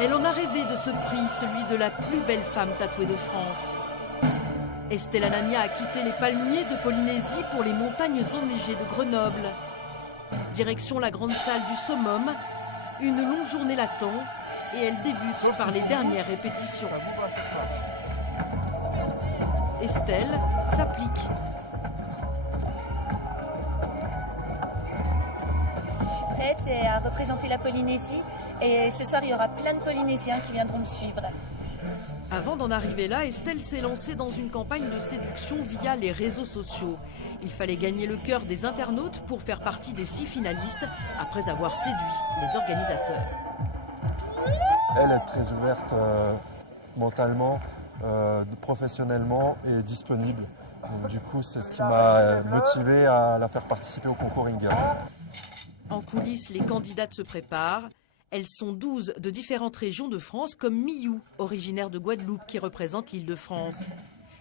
Elle en a rêvé de ce prix, celui de la plus belle femme tatouée de France. Estelle Anania a quitté les palmiers de Polynésie pour les montagnes enneigées de Grenoble. Direction la grande salle du Summum, une longue journée l'attend et elle débute par les dernières répétitions. Estelle s'applique. Je suis prête à représenter la Polynésie et ce soir il y aura plein de Polynésiens qui viendront me suivre. Avant d'en arriver là, Estelle s'est lancée dans une campagne de séduction via les réseaux sociaux. Il fallait gagner le cœur des internautes pour faire partie des 6 finalistes après avoir séduit les organisateurs. Elle est très ouverte mentalement, professionnellement et disponible. Donc, du coup, c'est ce qui m'a motivé à la faire participer au concours Inga. En coulisses, les candidates se préparent. Elles sont 12 de différentes régions de France, comme Miou, originaire de Guadeloupe, qui représente l'Île-de-France.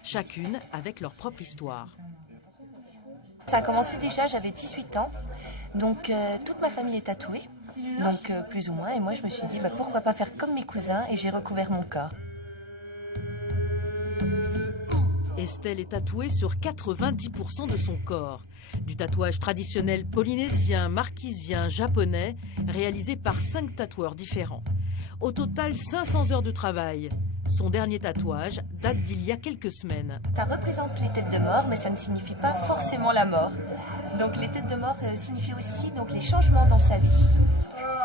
Chacune avec leur propre histoire. Ça a commencé déjà, j'avais 18 ans, donc toute ma famille est tatouée, donc plus ou moins, et moi je me suis dit pourquoi pas faire comme mes cousins, et j'ai recouvert mon corps. Estelle est tatouée sur 90% de son corps. Du tatouage traditionnel polynésien, marquisien, japonais, réalisé par 5 tatoueurs différents. Au total, 500 heures de travail. Son dernier tatouage date d'il y a quelques semaines. Ça représente les têtes de mort, mais ça ne signifie pas forcément la mort. Donc les têtes de mort signifient aussi donc, les changements dans sa vie.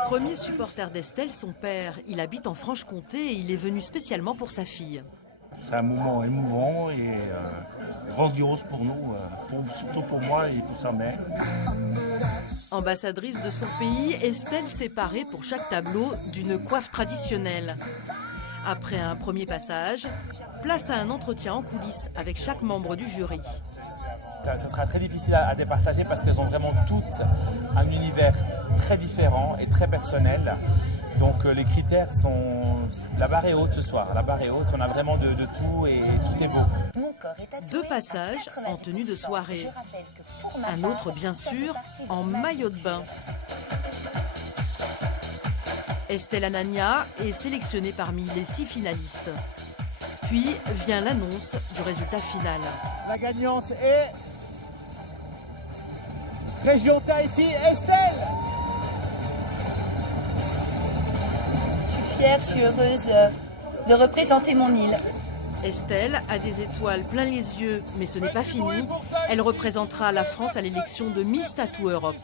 Premier supporter d'Estelle, son père. Il habite en Franche-Comté et il est venu spécialement pour sa fille. C'est un moment émouvant et grandiose pour nous, surtout pour moi et pour sa mère. Ambassadrice de son pays, Estelle s'est parée pour chaque tableau d'une coiffe traditionnelle. Après un premier passage, place à un entretien en coulisses avec chaque membre du jury. Ça sera très difficile à départager parce qu'elles ont vraiment toutes un univers très différent et très personnel. Donc les critères sont... La barre est haute ce soir, la barre est haute, on a vraiment de tout et tout est beau. 2 passages en tenue de soirée. Un autre bien sûr en maillot de bain. Estelle Anania est sélectionnée parmi les 6 finalistes. Puis vient l'annonce du résultat final. La gagnante est... Région Tahiti, Estelle! Je suis heureuse de représenter mon île. Estelle a des étoiles plein les yeux, mais ce n'est pas fini. Elle représentera la France à l'élection de Miss Tattoo Europe.